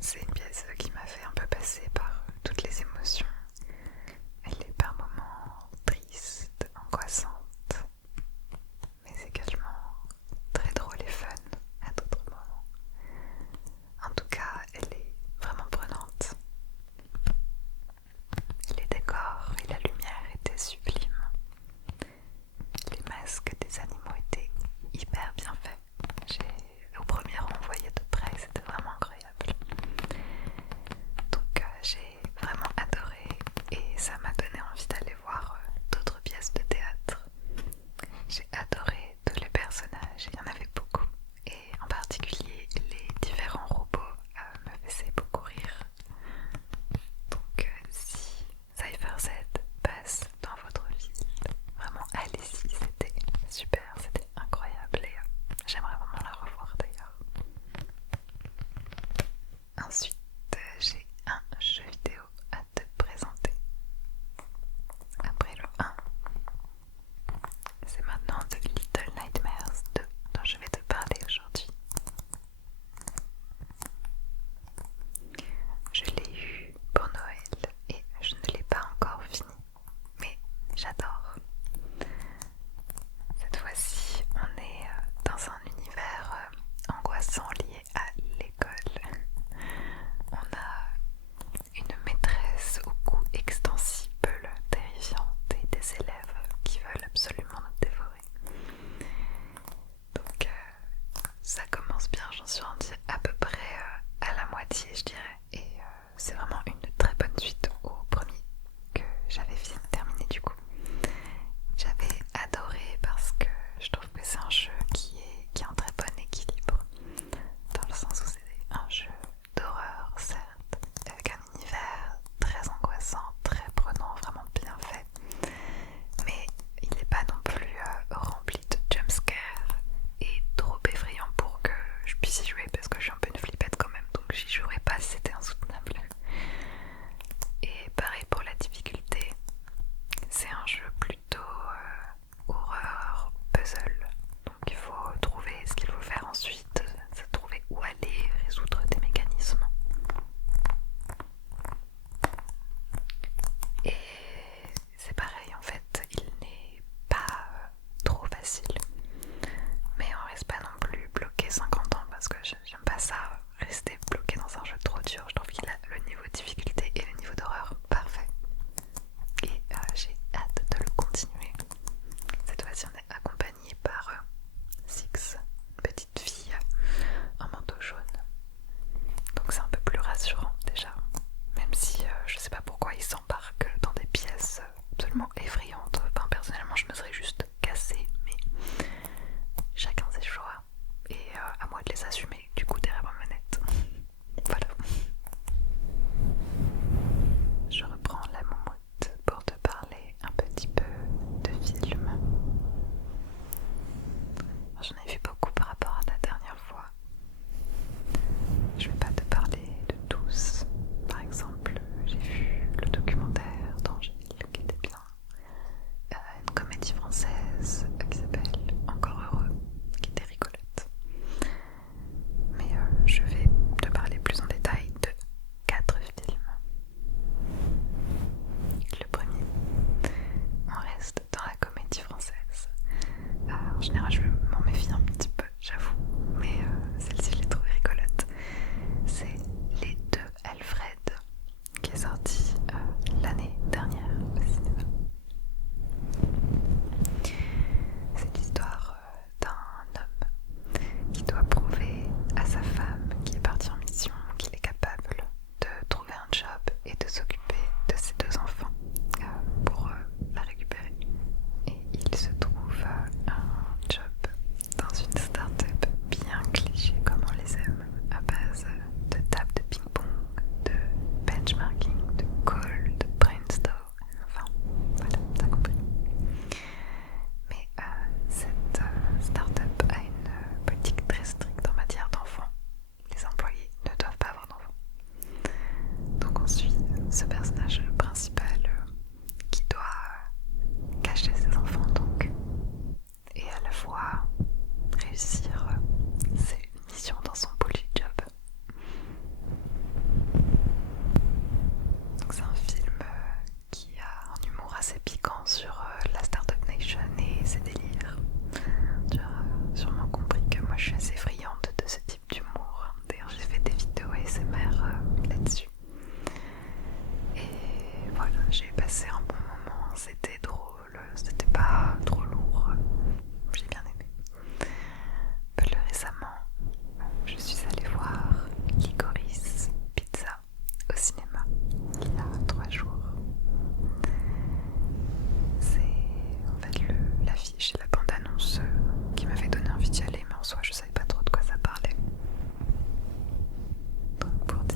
C'est une pièce qui m'a fait un peu passer par toutes les émotions. Elle est par moments triste, angoissante, mais également très drôle et fun à d'autres moments. En tout cas, elle est vraiment prenante. Les décors et la lumière étaient sublimes. Les masques des animaux étaient hyper bien faits. Au premier rang, on voyait de près, c'était vraiment incroyable. Donc j'ai vraiment adoré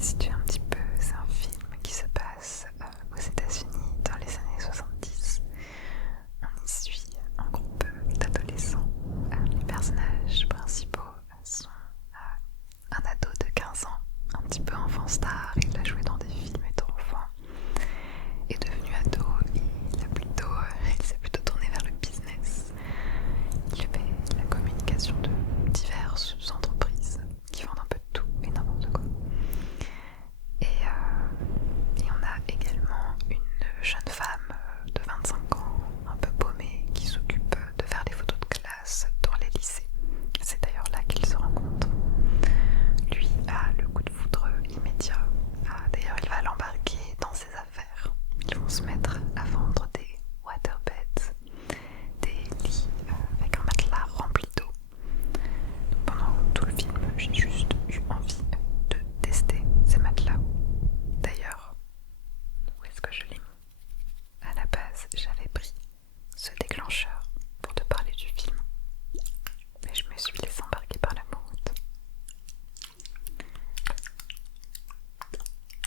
situer un petit peu, c'est un film qui se passe aux États-Unis dans les années 70. On y suit un groupe d'adolescents. Les personnages principaux sont un ado de 15 ans, un petit peu enfant star, il a joué dans des films étant enfant. Et devenu ado, il s'est plutôt tourné vers le business. Il fait la communication de diverses entreprises qui vendent un peu de tout et n'importe quoi. Et on a également une jeune femme de 25 ans, un peu paumée, qui s'occupe de faire des photos de classe dans les lycées. C'est d'ailleurs là qu'ils se rencontrent. Lui a le coup de foudre immédiat. D'ailleurs, il va l'embarquer dans ses affaires. Ils vont se mettre à vendre des waterbeds, des lits avec un matelas rempli d'eau. Pendant tout le film, j'ai juste eu envie de tester ces matelas. D'ailleurs, où est-ce que je l'ai mis? À la base, j'avais pris ce déclencheur pour te parler du film, mais je me suis laissée embarquer par la moumoute.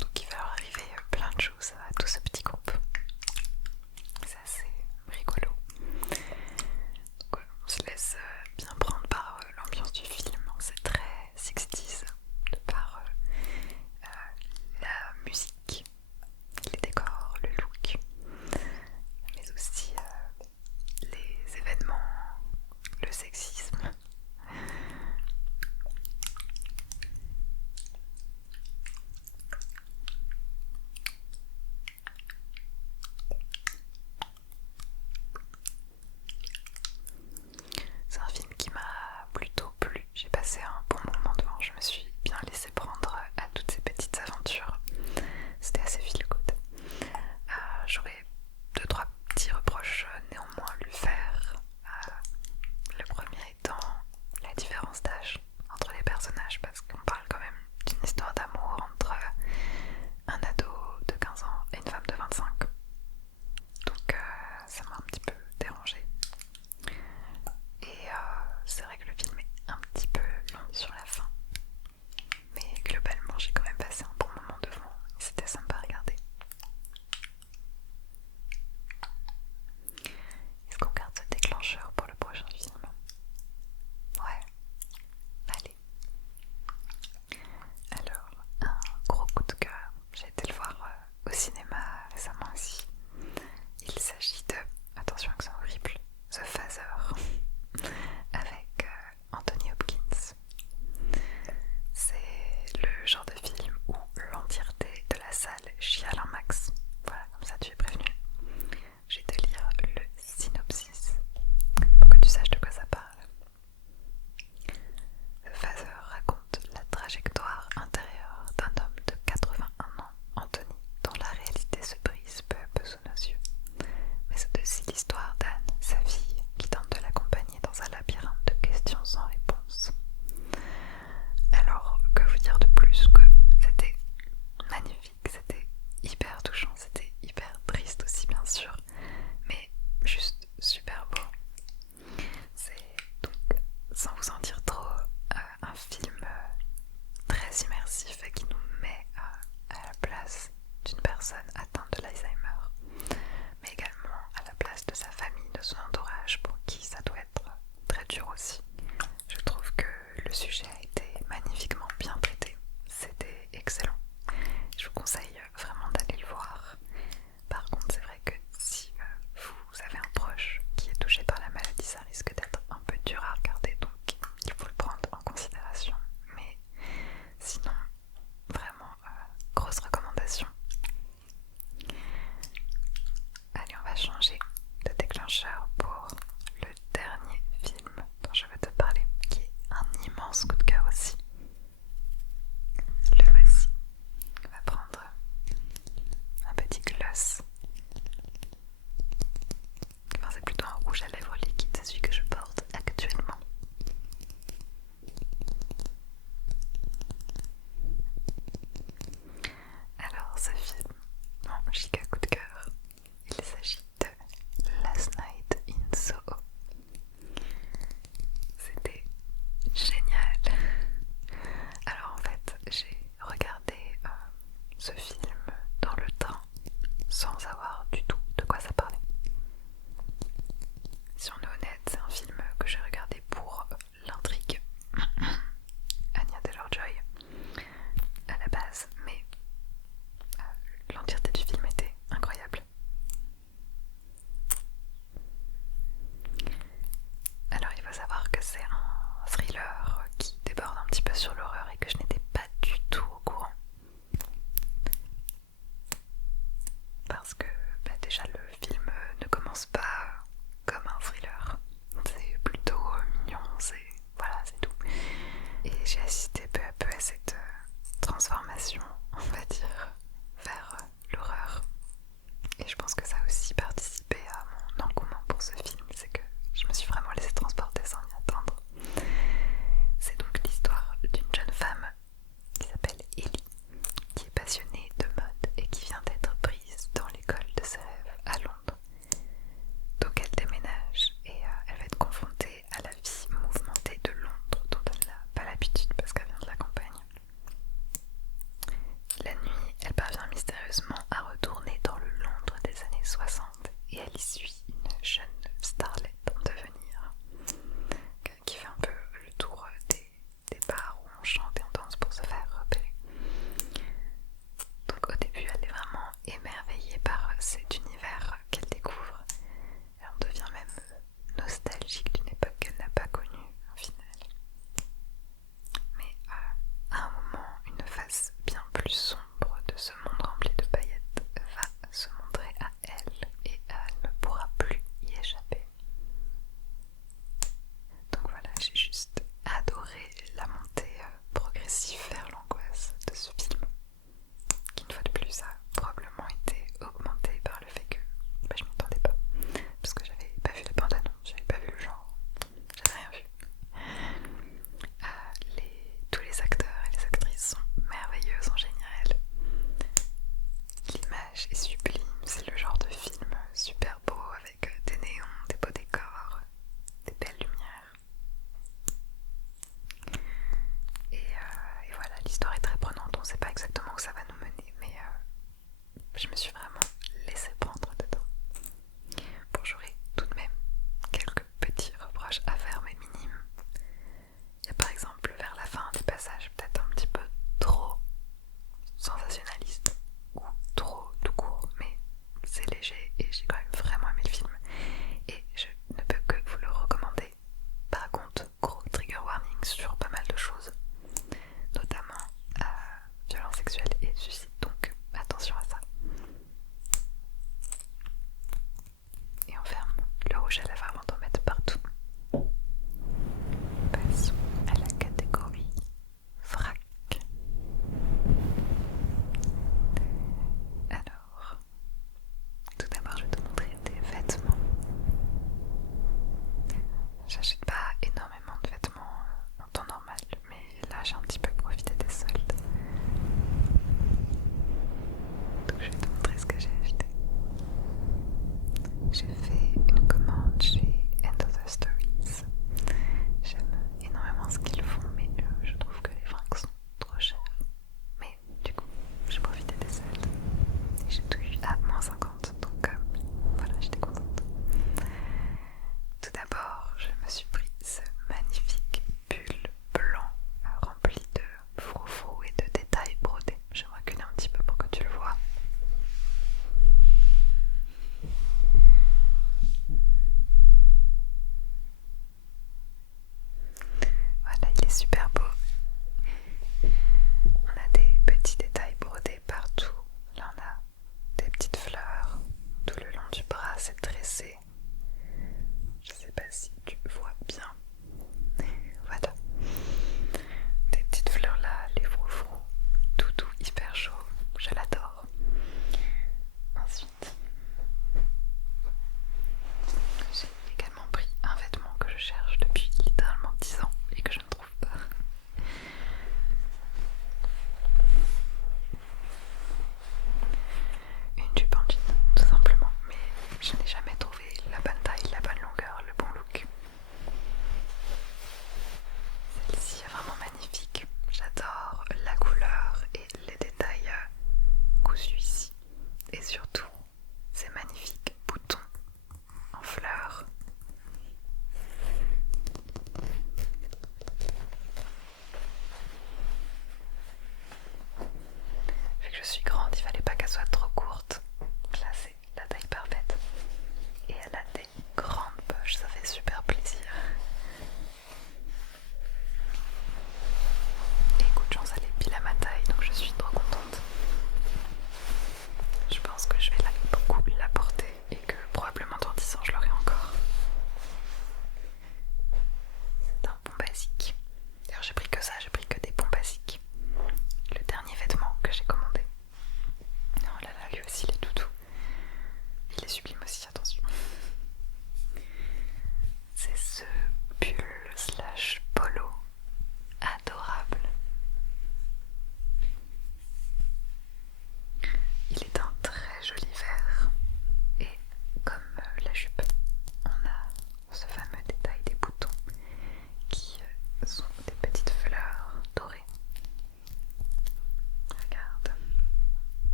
Donc il va arriver plein de choses à tout ce petit groupe. C'est assez rigolo. Donc, on se laisse bien prendre par l'ambiance du film. C'est très 60s de par la musique, les décors, le look, mais aussi les événements, le sexisme. C'est un film qui m'a plutôt plu. J'ai passé un bon moment devant. Je me suis bien laissé prendre à toutes ces petites aventures. C'était assez feel good. J'aurais 2-3 petits reproches néanmoins à lui faire. Le premier étant la différence d'âge entre les personnages, parce qu'on parle quand même d'une histoire d'amour entre un ado de 15 ans et une femme de 25. Donc ça m'a un petit peu dérangée. Et c'est vrai que le film est un petit peu long sur la fin. Mais globalement, j'ai quand même passé un bon moment devant. C'était sympa à regarder. Est-ce qu'on garde ce déclencheur pour le prochain film? Ouais. Allez. Alors, un gros coup de cœur. J'ai été le voir au cinéma récemment aussi. Il s'agit de, attention accent horrible, The Father avec Anthony Hopkins. C'est le genre de film où l'entièreté de la salle chiale un max. Voilà, comme ça tu es prévenu. Je vais te lire le synopsis pour que tu saches de quoi ça parle. The Father raconte la trajectoire intérieure d'un homme de 81 ans, Anthony, dont la réalité se brise peu à peu sous nos yeux. Mais c'est aussi l'histoire d'Anne, sa fille, qui tente de l'accompagner dans un labyrinthe de questions sans réponse. Alors, que vous dire de plus que c'était magnifique, c'était hyper touchant, c'était hyper triste aussi bien sûr, mais juste super beau. C'est donc, sans vous en dire trop, un film très immersif et qui nous met à la place d'une personne atteinte de l'Alzheimer, mais également à la place de sa famille, de son entourage, pour qui ça doit être très dur aussi. Je trouve que le sujet a été magnifiquement bien traité, c'était excellent. Je vous conseille vraiment d'aller le voir. Par contre, c'est vrai que si vous avez un proche qui est touché par la maladie, ça risque d'être un peu dur à regarder, donc il faut le prendre en considération. Mais sinon, vraiment, grosse recommandation. Allez, on va changer de déclencheur pour le dernier film dont je vais te parler, qui est un immense coup de cœur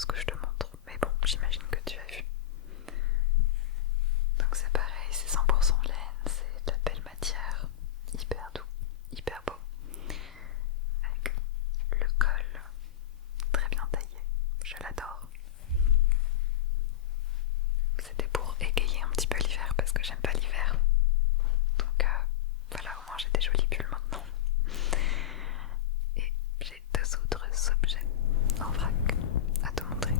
ce que je te montre, mais bon, j'imagine que tu as vu. Donc c'est pareil, c'est 100% laine, c'est de la belle matière, hyper doux, hyper beau, avec le col très bien taillé, je l'adore. C'était pour égayer un petit peu l'hiver parce que j'aime pas l'hiver. Donc voilà, au moins j'ai des jolis pulls maintenant. Et j'ai deux autres objets en vrac à te montrer.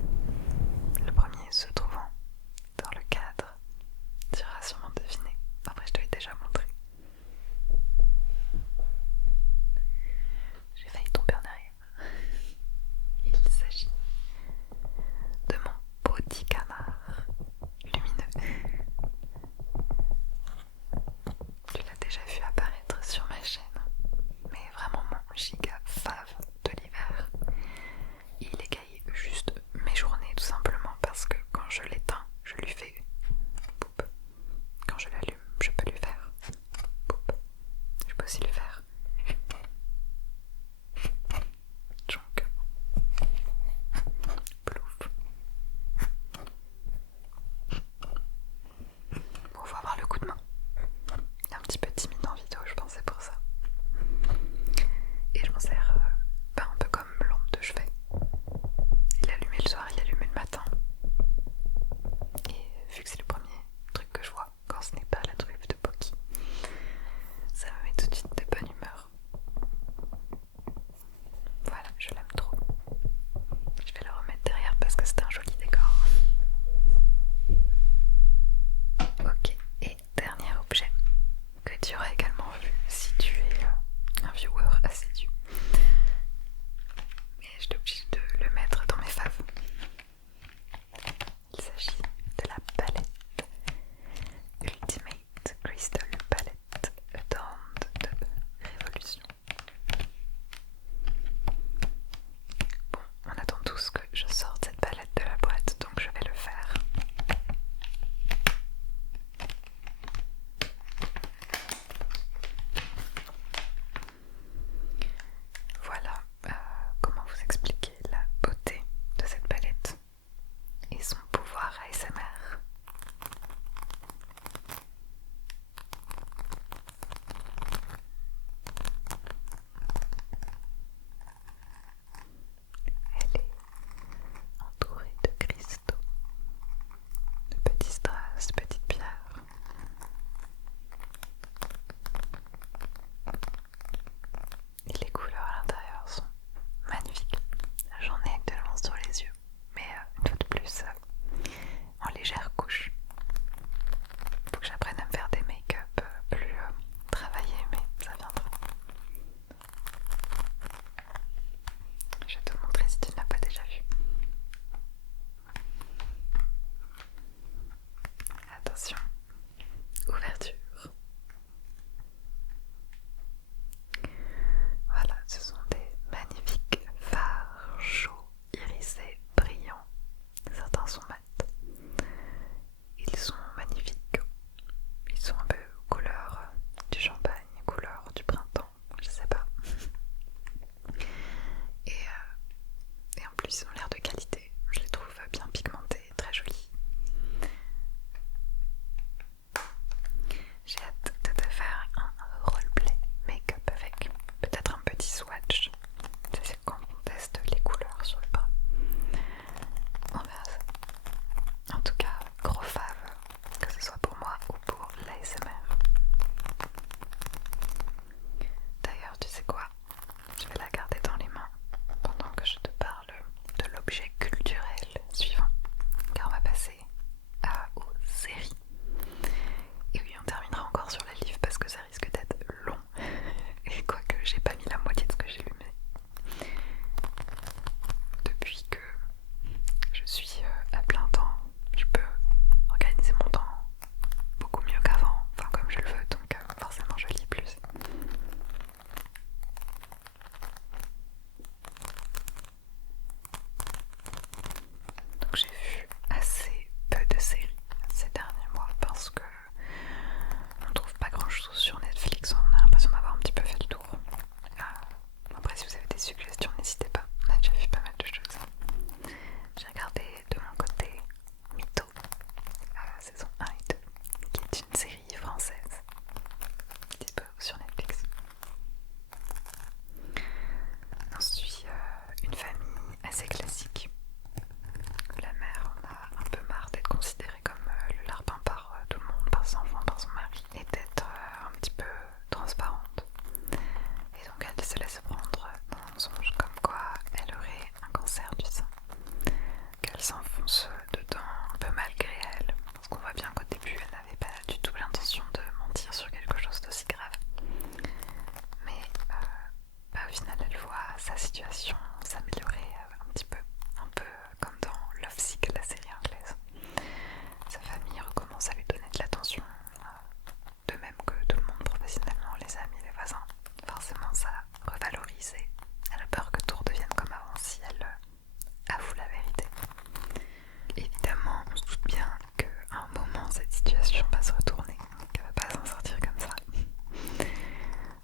l'émotion va se retourner, donc elle va pas s'en sortir comme ça.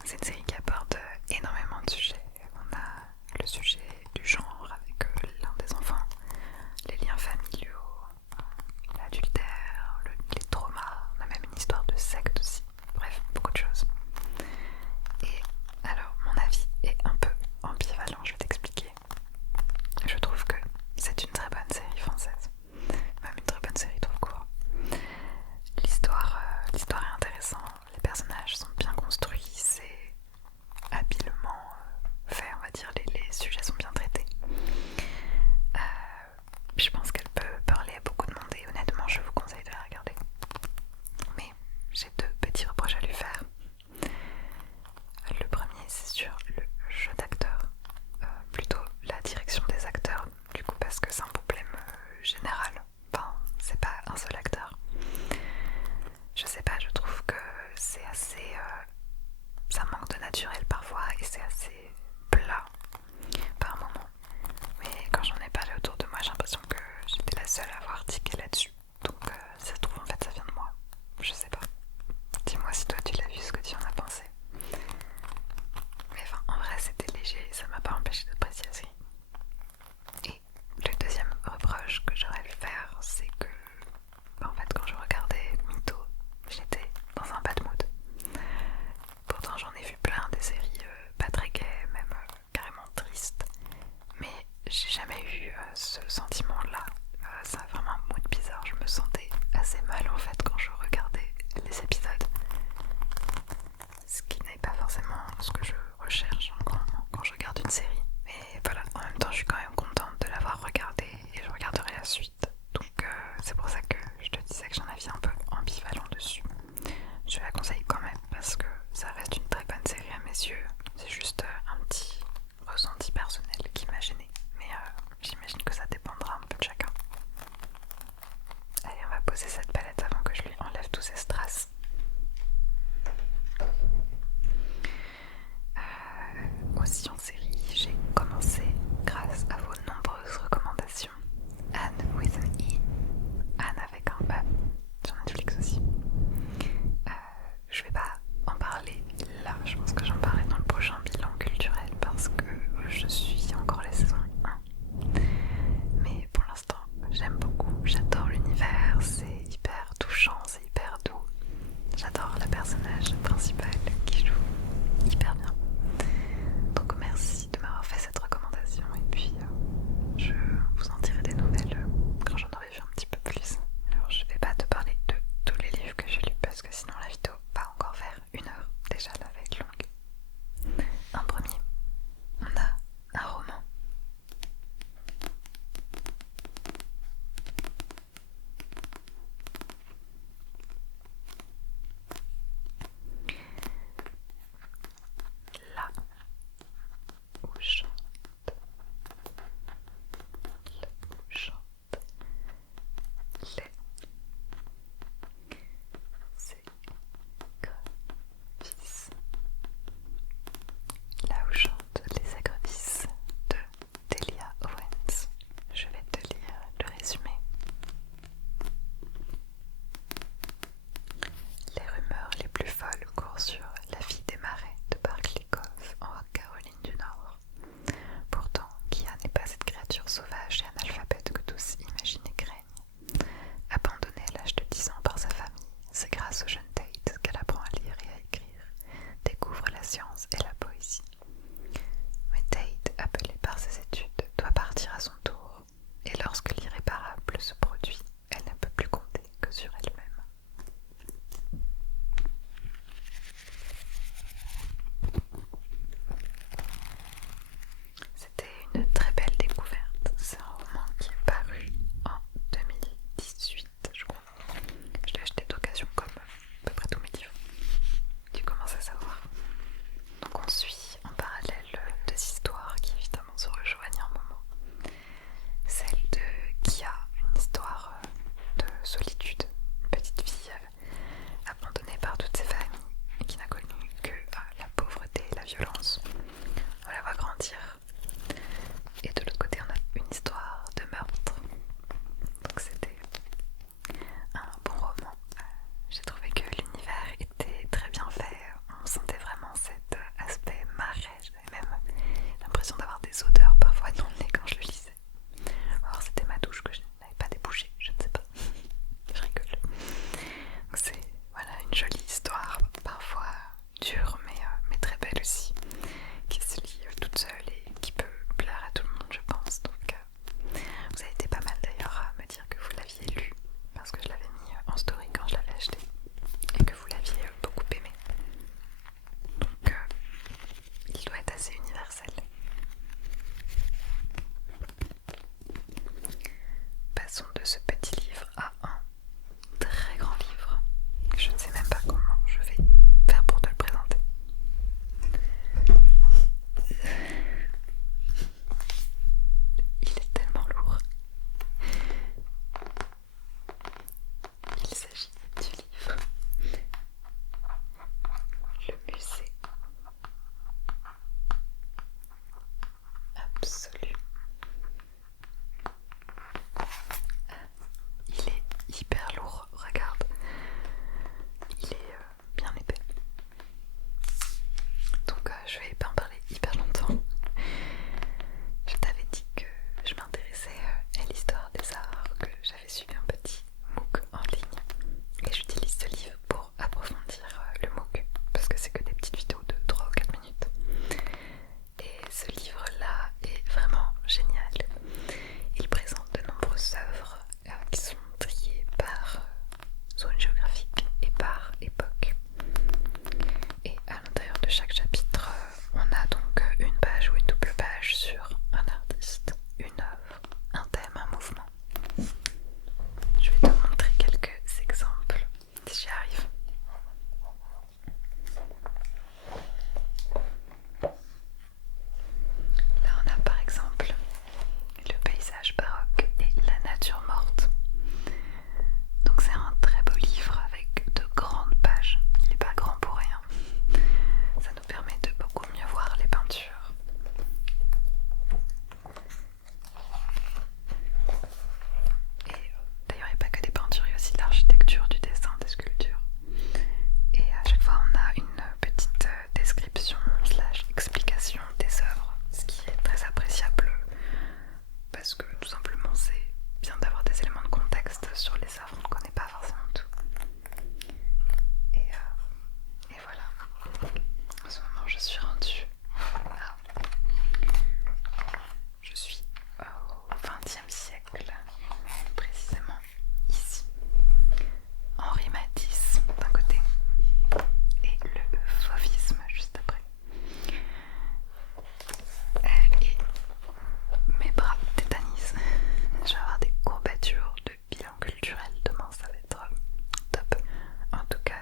C'est une série qui aborde énormément de sujets. On a le sujet du genre avec l'un des enfants, les liens familiaux, l'adultère, les traumas, on a même une histoire de secte aussi, bref, beaucoup de choses. Et alors, mon avis est un peu ambivalent, je vais t'expliquer. Je trouve que c'est une très bonne série française, même une très bonne série tout court. L'histoire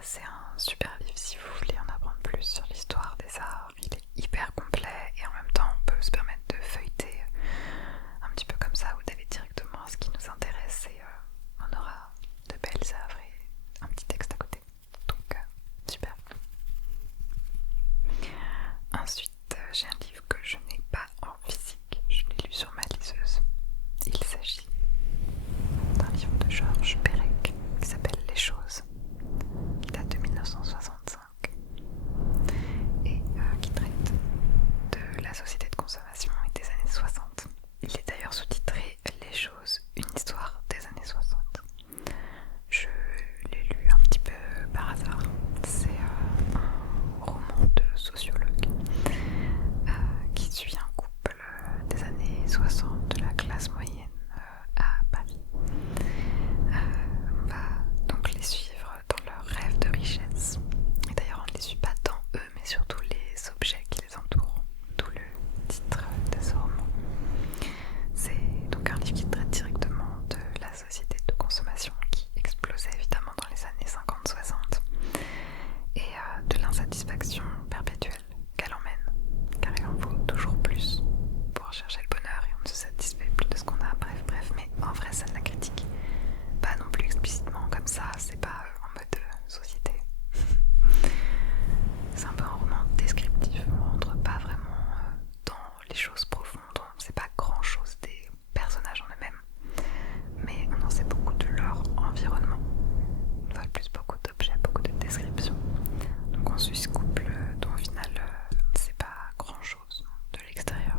c'est un super livre si vous voulez en apprendre plus sur l'histoire des arts. Il est hyper complet et en même temps on peut se permettre de feuilleter un petit peu comme ça ou d'aller directement à ce qui nous intéresse et on aura de belles œuvres et un petit texte à côté. Donc super. Ensuite j'ai un livre que je n'ai pas en physique, je l'ai lu sur ma liseuse. Il s'agit d'un livre de Georges Perec qui s'appelle Les choses, qui date de 1965 et qui traite de la société de consommation et des années 60. Il est d'ailleurs sous-titré Les choses, une histoire des années 60. Je l'ai lu un petit peu par hasard. C'est un roman de sociologue qui suit un couple des années 60 de la classe moyenne à Paris. On va donc les suivre dans leur rêve de richesse. Et d'ailleurs on ne les suit pas tant eux mais surtout les objets qui les entourent. D'où le titre de ce roman. C'est donc un livre qui traite directement de la société de consommation qui explosait évidemment dans les années 50-60 et de l'insatisfaction perpétuelle qu'elle emmène, car il en faut toujours plus pour chercher le bonheur et on ne se satisfait plus de ce qu'on a, bref, mais en vrai ça la critique, pas non plus explicitement comme ça, c'est pas en mode société. C'est un peu un roman descriptif, on rentre pas vraiment dans les choses profondes, on ne sait pas grand chose des personnages en eux-mêmes, mais on en sait beaucoup de leur environnement. Une fois de plus, beaucoup d'objets, beaucoup de descriptions. Donc on suit ce couple dont au final on ne sait pas grand chose de l'extérieur.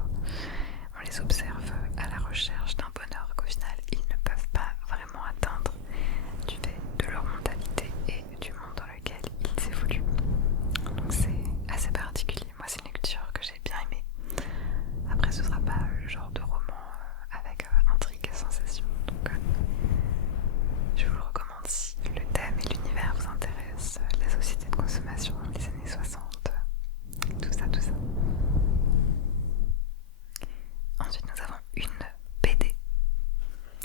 On les observe à la recherche d'un bonheur qu'au final ils ne peuvent pas vraiment atteindre du fait de leur mentalité et du monde dans lequel ils évoluent. Donc c'est assez particulier. Moi c'est une lecture que j'ai bien aimée. Après ce sera pas le genre de roman avec intrigue et sensation. Donc je vous le recommande si le thème et l'univers vous intéressent, la société de consommation dans les années 60, tout ça. Ensuite nous avons une BD.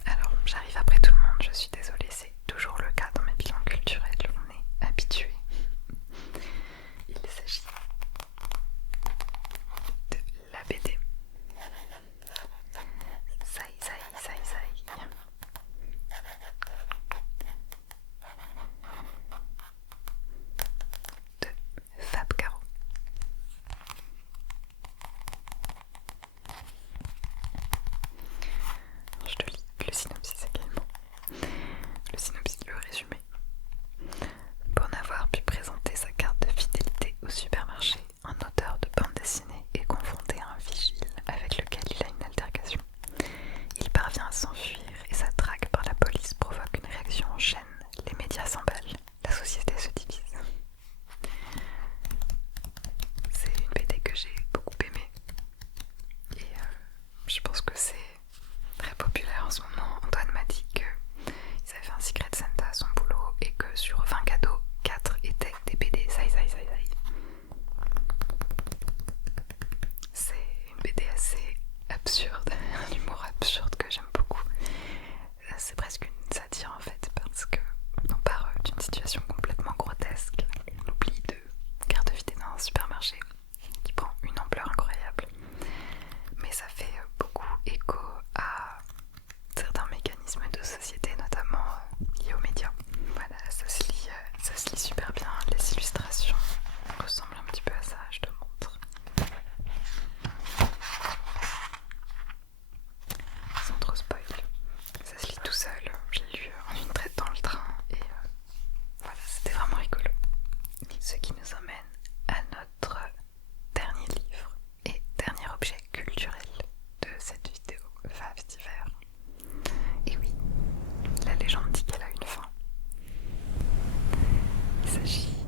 Alors j'arrive après tout le monde, je suis désolée, c'est toujours le cas dans mes bilans culturels, on est habitué. Il s'agit de la BD Sai de Fab Caro. Je te lis le synopsis également. Le synopsis, le résumé. Pour n'avoir pu présenter sa carte de fidélité au supermarché, un auteur de bande dessinée est confronté à un vigile avec lequel il a une altercation. Il parvient à s'enfuir et sa traque par la police provoque une réaction en chaîne. Les médias s'emballent, la société se divise. C'est une BD que j'ai beaucoup aimée et je pense que c'est très populaire en ce moment. Antoine m'a dit qu'ils avaient fait un Secret Santa à son boulot et que sur 20 cadeaux, 4 étaient des BD Sai. C'est une BD assez absurde, un humour absurde que j'aime beaucoup. C'est presque une satire en fait parce que on part d'une situation complètement grotesque, on oublie de carte de visite dans un supermarché qui prend une ampleur incroyable, mais ça fait beaucoup écho à certains mécanismes de société, notamment liés aux médias. Voilà, ça se lit super bien, les illustrations ressemblent un petit peu à ça, je te montre. Sans trop spoil, ça se lit tout seul, je l'ai lu en une traite dans le train et voilà, c'était vraiment rigolo. Ce qui nous emmène à notre dernier livre et dernier objet culturel de cette vidéo Faves d'hiver. Et oui, la légende dit qu'elle a une fin. Il s'agit